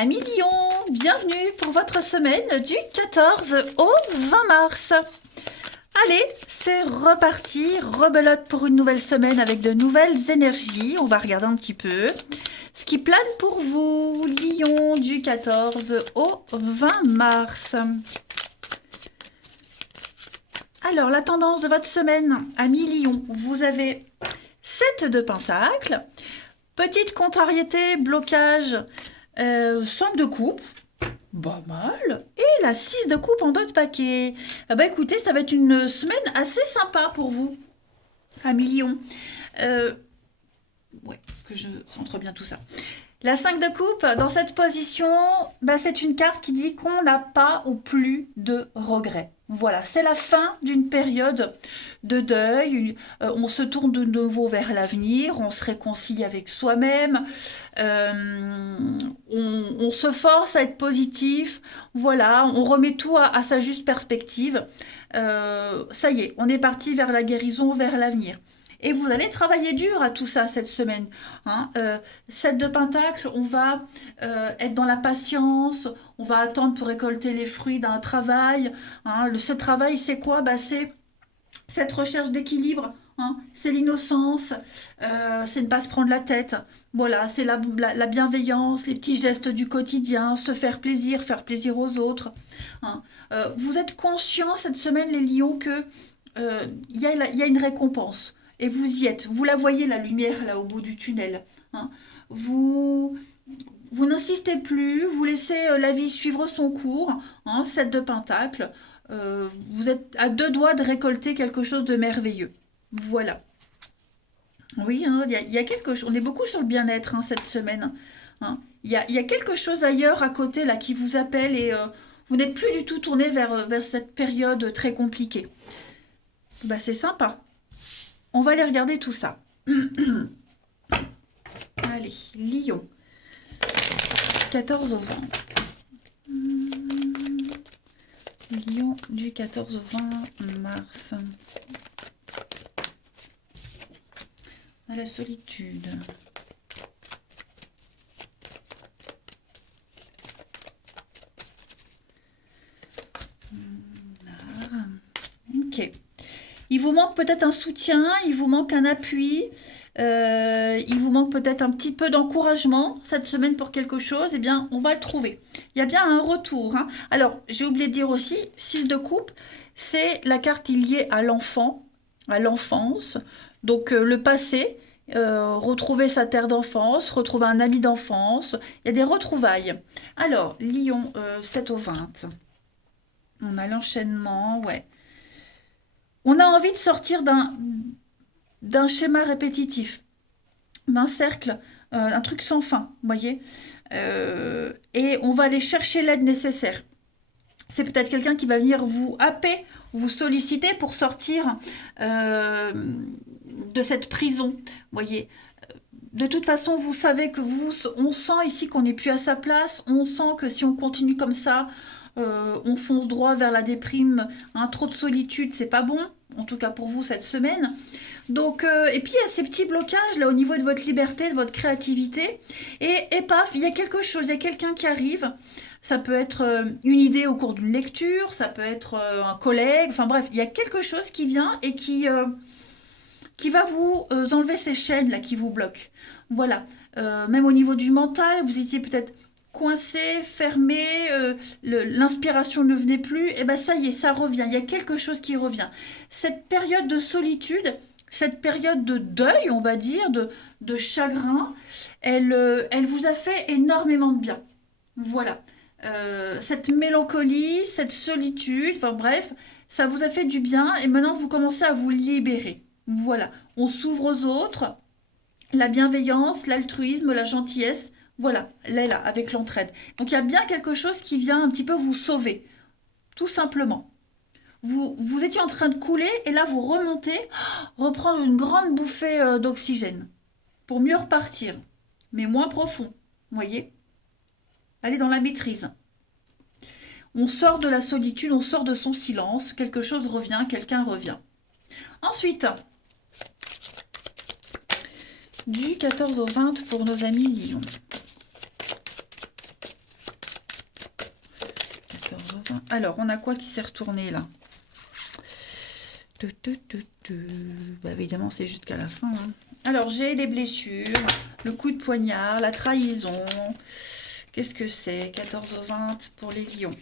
Amis Lion, bienvenue pour votre semaine du 14 au 20 mars. Allez, c'est reparti, rebelote pour une nouvelle semaine avec de nouvelles énergies. On va regarder un petit peu ce qui plane pour vous, Lion, du 14 au 20 mars. Alors, la tendance de votre semaine, amis Lion, vous avez 7 de Pentacle, petite contrariété, blocage, 5 de coupe, pas mal, et la 6 de coupe en d'autres paquets. Ah bah écoutez, ça va être une semaine assez sympa pour vous, amis Lion. Ouais, que je centre bien tout ça. La 5 de coupe, dans cette position, bah, c'est une carte qui dit qu'on n'a pas ou plus de regrets. Voilà, c'est la fin d'une période de deuil. On se tourne de nouveau vers l'avenir, on se réconcilie avec soi-même, on se force à être positif. Voilà, on remet tout à sa juste perspective. Ça y est, on est parti vers la guérison, vers l'avenir. Et vous allez travailler dur à tout ça cette semaine. Hein. 7 de Pentacle, on va être dans la patience, on va attendre pour récolter les fruits d'un travail. Hein. Ce travail, c'est quoi? Bah, c'est cette recherche d'équilibre. Hein. C'est l'innocence, c'est ne pas se prendre la tête. Voilà, c'est la bienveillance, les petits gestes du quotidien, se faire plaisir aux autres. Hein. Vous êtes conscients cette semaine, les lions, que y a une récompense. Et vous y êtes. Vous la voyez, la lumière, là, au bout du tunnel. Hein. Vous, vous n'insistez plus, vous laissez la vie suivre son cours. Hein, 7 de Pentacle. Vous êtes à deux doigts de récolter quelque chose de merveilleux. Voilà. Oui, hein, y a quelque chose. On est beaucoup sur le bien-être hein, cette semaine. Hein. Il y a quelque chose ailleurs à côté là qui vous appelle et vous n'êtes plus du tout tourné vers cette période très compliquée. Bah, c'est sympa. On va aller regarder tout ça. Allez, Lion. 14 au 20. Lion du 14 au 20 mars. À la solitude. Ok. Il vous manque peut-être un soutien, il vous manque un appui, il vous manque peut-être un petit peu d'encouragement cette semaine pour quelque chose, eh bien, on va le trouver. Il y a bien un retour. Hein. Alors, j'ai oublié de dire aussi, 6 de coupe, c'est la carte liée à l'enfant, à l'enfance, donc le passé, retrouver sa terre d'enfance, retrouver un ami d'enfance, il y a des retrouvailles. Alors, Lion, 7 au 20. On a l'enchaînement, ouais. On a envie de sortir d'un schéma répétitif, d'un cercle, un truc sans fin, vous voyez. Et on va aller chercher l'aide nécessaire. C'est peut-être quelqu'un qui va venir vous happer, vous solliciter pour sortir de cette prison, vous voyez. De toute façon, vous savez que on sent ici qu'on n'est plus à sa place, on sent que si on continue comme ça, on fonce droit vers la déprime, hein, trop de solitude, c'est pas bon, en tout cas pour vous cette semaine. Donc, et puis il y a ces petits blocages là au niveau de votre liberté, de votre créativité, et paf, il y a quelque chose, il y a quelqu'un qui arrive. Ça peut être une idée au cours d'une lecture, ça peut être un collègue, enfin bref, il y a quelque chose qui vient et qui va vous enlever ces chaînes là qui vous bloquent. Voilà. Même au niveau du mental, vous étiez peut-être coincé, fermé, l'inspiration ne venait plus, et ben ça y est, ça revient. Il y a quelque chose qui revient. Cette période de solitude, cette période de deuil, on va dire, de chagrin, elle vous a fait énormément de bien. Voilà. Cette mélancolie, cette solitude, enfin bref, ça vous a fait du bien et maintenant vous commencez à vous libérer. Voilà, on s'ouvre aux autres, la bienveillance, l'altruisme, la gentillesse, voilà, elle est là, avec l'entraide. Donc il y a bien quelque chose qui vient un petit peu vous sauver, tout simplement. Vous étiez en train de couler et là vous remontez, reprendre une grande bouffée d'oxygène pour mieux repartir, mais moins profond, vous voyez. Aller dans la maîtrise. On sort de la solitude, on sort de son silence, quelque chose revient, quelqu'un revient. Ensuite, du 14 au 20 pour nos amis Lions. Alors, on a quoi qui s'est retourné là? Bah, évidemment, c'est jusqu'à la fin. Hein. Alors, j'ai les blessures, le coup de poignard, la trahison. Qu'est-ce que c'est? 14 au 20 pour les lions.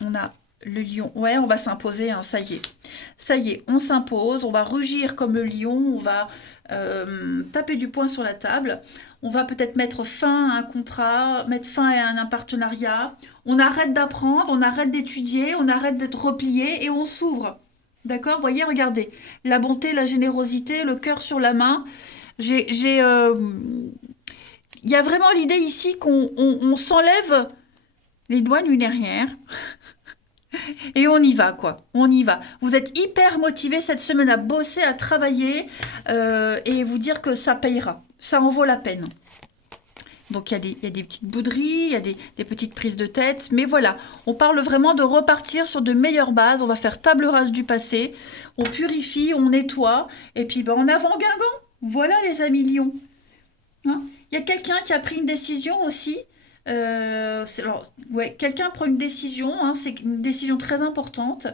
On a le lion. Ouais, on va s'imposer, hein, ça y est. Ça y est, on s'impose, on va rugir comme le lion, on va taper du poing sur la table. On va peut-être mettre fin à un contrat, mettre fin à un partenariat. On arrête d'apprendre, on arrête d'étudier, on arrête d'être replié et on s'ouvre. D'accord? Voyez, regardez. La bonté, la générosité, le cœur sur la main. Il y a vraiment l'idée ici qu'on s'enlève les doigts lunaires et on y va, quoi. On y va. Vous êtes hyper motivé cette semaine à bosser, à travailler et vous dire que ça payera. Ça en vaut la peine. Donc, il y a des petites bouderies, il y a des petites prises de tête. Mais voilà, on parle vraiment de repartir sur de meilleures bases. On va faire table rase du passé. On purifie, on nettoie. Et puis, ben, en avant Guingamp. Voilà, les amis lions. Hein, il y a quelqu'un qui a pris une décision aussi. Ouais, quelqu'un prend une décision. Hein, c'est une décision très importante.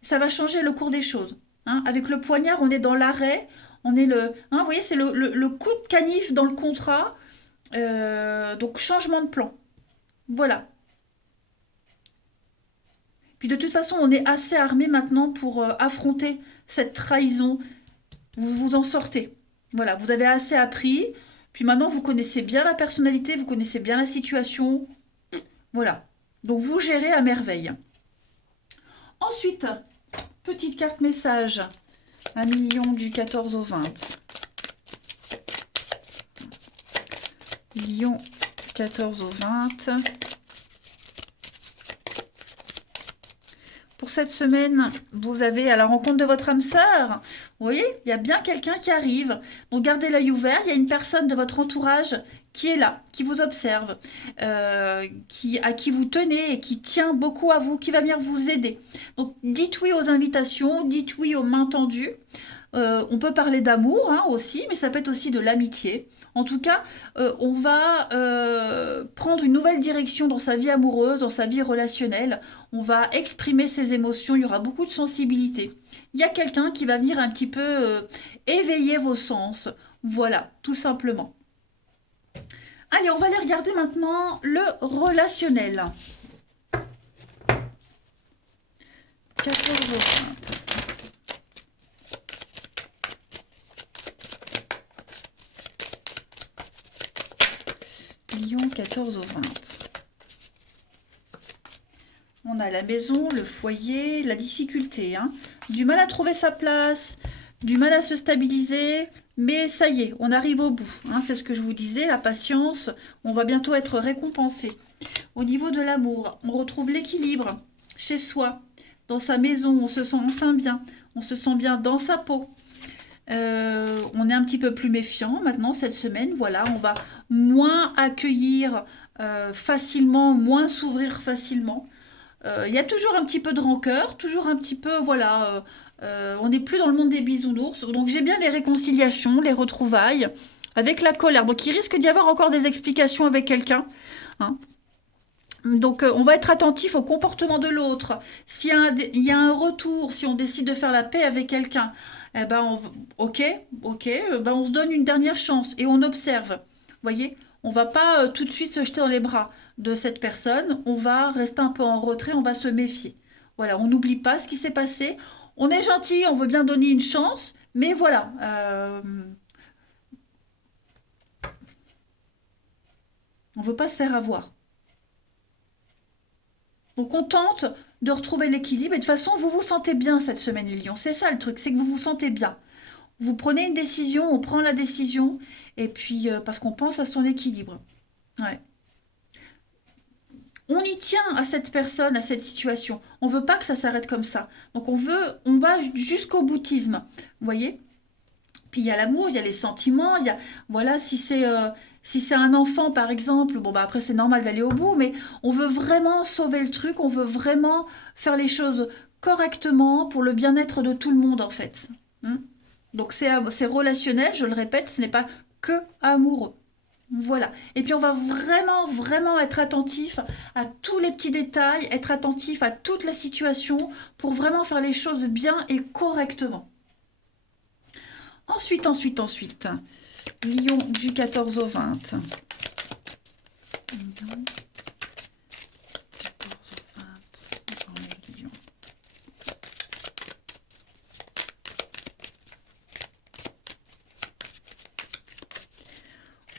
Ça va changer le cours des choses. Hein. Avec le poignard, on est dans l'arrêt. On est vous voyez, c'est le coup de canif dans le contrat. Donc changement de plan. Voilà. Puis de toute façon, on est assez armé maintenant pour affronter cette trahison. Vous vous en sortez. Voilà, vous avez assez appris. Puis maintenant, vous connaissez bien la personnalité, vous connaissez bien la situation. Voilà. Donc vous gérez à merveille. Ensuite, petite carte message. 1 million du 14 au 20. Lion 14 au 20. Pour cette semaine, vous avez à la rencontre de votre âme sœur. Vous voyez, il y a bien quelqu'un qui arrive. Donc gardez l'œil ouvert. Il y a une personne de votre entourage qui est là, qui vous observe, à qui vous tenez et qui tient beaucoup à vous, qui va venir vous aider. Donc dites oui aux invitations, dites oui aux mains tendues. On peut parler d'amour hein, aussi, mais ça peut être aussi de l'amitié. En tout cas, on va prendre une nouvelle direction dans sa vie amoureuse, dans sa vie relationnelle. On va exprimer ses émotions, il y aura beaucoup de sensibilité. Il y a quelqu'un qui va venir un petit peu éveiller vos sens. Voilà, tout simplement. Allez, on va aller regarder maintenant le relationnel. 14h20. Lion 14 au 20. On a la maison, le foyer, la difficulté. Hein. Du mal à trouver sa place, du mal à se stabiliser. Mais ça y est, on arrive au bout. Hein. C'est ce que je vous disais, la patience. On va bientôt être récompensé. Au niveau de l'amour, on retrouve l'équilibre chez soi, dans sa maison. On se sent enfin bien. On se sent bien dans sa peau. On est un petit peu plus méfiant maintenant cette semaine. Voilà, on va moins accueillir facilement, moins s'ouvrir facilement. Il y a toujours un petit peu de rancœur, toujours un petit peu, voilà, on n'est plus dans le monde des bisounours. Donc j'ai bien les réconciliations, les retrouvailles, avec la colère. Donc il risque d'y avoir encore des explications avec quelqu'un. Hein. Donc on va être attentif au comportement de l'autre. S'il y a un retour, si on décide de faire la paix avec quelqu'un, eh ben ok, ben on se donne une dernière chance et on observe. Vous voyez, on va pas tout de suite se jeter dans les bras de cette personne. On va rester un peu en retrait, on va se méfier. Voilà, on n'oublie pas ce qui s'est passé. On est gentil, on veut bien donner une chance, mais voilà, on veut pas se faire avoir. Donc on tente de retrouver l'équilibre et de toute façon vous vous sentez bien cette semaine les lions. C'est ça le truc, c'est que vous vous sentez bien. Vous prenez une décision, on prend la décision et puis parce qu'on pense à son équilibre. Ouais. On y tient à cette personne, à cette situation. On veut pas que ça s'arrête comme ça. Donc on va jusqu'au boutisme. Vous voyez? Puis il y a l'amour, il y a les sentiments, il y a voilà si c'est un enfant par exemple, bon bah après c'est normal d'aller au bout, mais on veut vraiment sauver le truc, on veut vraiment faire les choses correctement pour le bien-être de tout le monde en fait. Hein. Donc c'est relationnel, je le répète, ce n'est pas que amoureux. Voilà. Et puis on va vraiment, vraiment être attentif à tous les petits détails, être attentif à toute la situation pour vraiment faire les choses bien et correctement. Ensuite, Lion du 14 au 20. Lion, 14 au 20, dans les lions.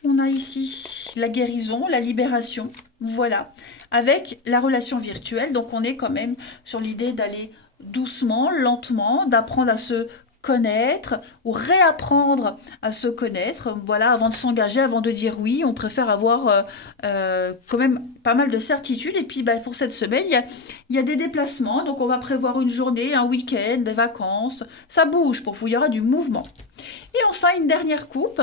On a ici la guérison, la libération, voilà, avec la relation virtuelle. Donc on est quand même sur l'idée d'aller doucement, lentement, d'apprendre à se connaître ou réapprendre à se connaître. Voilà, avant de s'engager, avant de dire oui, on préfère avoir quand même pas mal de certitudes. Et puis bah, pour cette semaine, il y a des déplacements. Donc on va prévoir une journée, un week-end, des vacances. Ça bouge pour vous, il y aura du mouvement. Et enfin, une dernière coupe.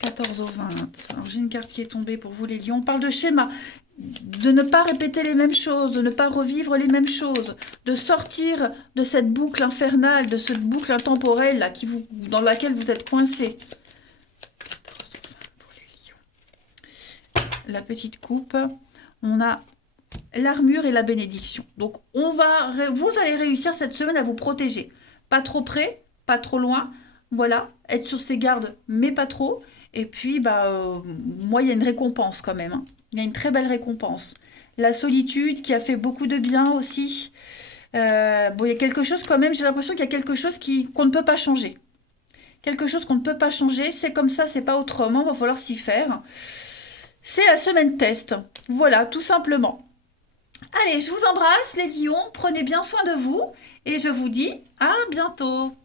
14 au 20. Alors j'ai une carte qui est tombée pour vous les lions. On parle de schéma. De ne pas répéter les mêmes choses, de ne pas revivre les mêmes choses, de sortir de cette boucle infernale, de cette boucle intemporelle là, dans laquelle vous êtes coincé. 14 au 20 pour les lions. La petite coupe, on a l'armure et la bénédiction. Donc vous allez réussir cette semaine à vous protéger. Pas trop près, pas trop loin. Voilà, être sur ses gardes, mais pas trop. Et puis, moi, il y a une récompense quand même, hein. Il y a une très belle récompense. La solitude qui a fait beaucoup de bien aussi. Bon, il y a quelque chose quand même, j'ai l'impression qu'il y a quelque chose qu'on ne peut pas changer. Quelque chose qu'on ne peut pas changer, c'est comme ça, c'est pas autrement, il va falloir s'y faire. C'est la semaine test. Voilà, tout simplement. Allez, je vous embrasse les lions, prenez bien soin de vous et je vous dis à bientôt.